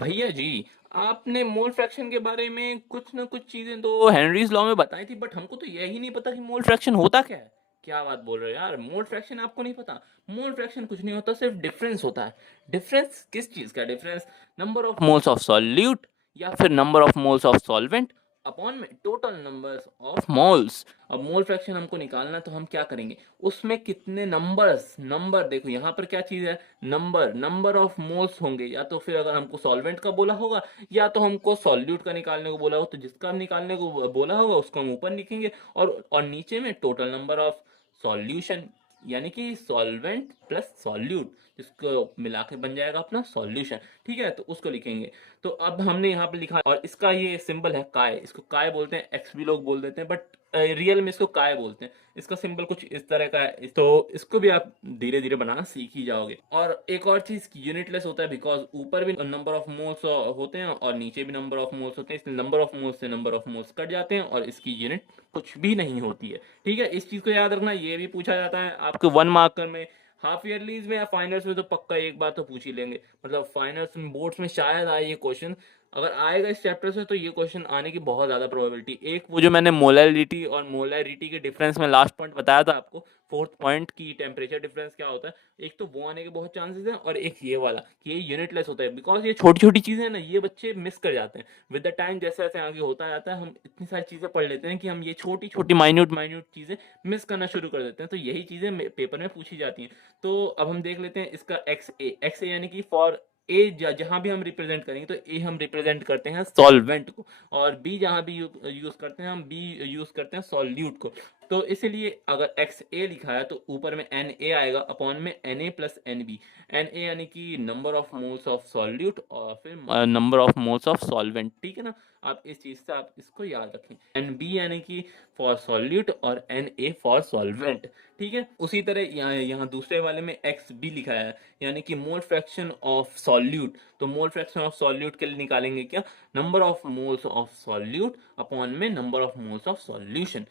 भैया जी, आपने mole fraction के बारे में कुछ ना कुछ चीजें तो हेनरीज लॉ में बताई थी, बट हमको तो यही नहीं पता कि मोल फ्रैक्शन होता क्या है। क्या बात बोल रहे हो यार, मोल फ्रैक्शन आपको नहीं पता? मोल फ्रैक्शन कुछ नहीं होता, सिर्फ डिफरेंस होता है। डिफरेंस किस चीज का difference? Number of moles of solute या फिर number of moles of solvent upon में टोटल नंबर्स ऑफ मोल्स। अब मोल फ्रैक्शन हमको निकालना है, तो हम क्या करेंगे? उसमें कितने नंबर्स, नंबर देखो यहाँ पर क्या चीज है, नंबर, नंबर ऑफ मोल्स होंगे, या तो फिर अगर हमको सॉल्वेंट का बोला होगा या तो हमको सॉल्यूट का निकालने को बोला हो, तो जिसका हम निकालने को बोला होगा उसको हम ऊपर लिखेंगे, और नीचे में टोटल नंबर ऑफ सॉल्यूशन, यानी कि सॉल्वेंट प्लस सॉल्यूट, जिसको मिला के बन जाएगा अपना सॉल्यूशन। ठीक है, तो उसको लिखेंगे। तो अब हमने यहाँ पे लिखा, और इसका ये सिंबल है काय, इसको काय बोलते हैं, एक्स भी लोग बोल देते हैं, बट रियल में इसको काय बोलते हैं। इसका सिंबल कुछ इस तरह का है, तो इसको भी आप धीरे धीरे बनाना सीख ही जाओगे। और एक और चीज, यूनिटलेस होता है, बिकॉज ऊपर भी नंबर ऑफ मोल्स होते हैं और नीचे भी नंबर ऑफ मोल्स होते हैं, इसलिए नंबर ऑफ मोल्स से नंबर ऑफ मोल्स कट जाते हैं और इसकी यूनिट कुछ भी नहीं होती है। ठीक है, इस चीज को याद रखना। ये भी पूछा जाता है आपको 1 मार्कर में, हाफ ईयरलीज में या फाइनल्स में तो पक्का एक बार तो पूछ ही लेंगे। मतलब फाइनल्स में, बोर्ड्स में शायद आए ये क्वेश्चन। अगर आएगा इस चैप्टर से तो ये क्वेश्चन आने की बहुत ज्यादा प्रोबेबिलिटी। एक वो जो मैंने मोलैलिटी और मोलैरिटी के डिफरेंस में लास्ट पॉइंट बताया था आपको, फोर्थ पॉइंट की टेम्परेचर डिफरेंस क्या होता है, एक तो वो आने के बहुत चांसेस हैं, और एक ये वाला कि ये यूनिटलेस होता है। बिकॉज ये छोटी छोटी चीजें हैं ना, ये बच्चे मिस कर जाते हैं विद द टाइम। जैसे जैसे आगे होता जाता है, हम इतनी सारी चीजें पढ़ लेते हैं कि हम ये छोटी छोटी माइन्यूट माइन्यूट चीजें मिस करना शुरू कर देते हैं। तो यही चीजें पेपर में पूछी जाती हैं। तो अब हम देख लेते हैं इसका एक्स ए, एक्स ए यानी कि फॉर ए, जहां भी हम रिप्रेजेंट करेंगे तो ए हम रिप्रेजेंट करते हैं सॉल्वेंट को, और बी जहां भी यूज करते हैं हम बी यूज करते हैं सॉल्यूट को। तो इसलिए अगर एक्स ए लिखा है तो ऊपर में एन ए आएगा, अपॉन में n A plus n B. N A यानी कि number of moles of solute, और फिर number of moles of solvent. ठीक है ना, आप इस चीज से आप इसको याद रखें। एन बी यानी कि फॉर सॉल्यूट, और एन ए फॉर सॉल्वेंट। ठीक है, उसी तरह यहाँ यहाँ दूसरे वाले में एक्स बी लिखा है, यानी कि मोल फ्रैक्शन ऑफ सॉल्यूट। तो मोल फ्रैक्शन ऑफ सॉल्यूट के लिए निकालेंगे क्या, number of moles of solute upon में number of moles of solution.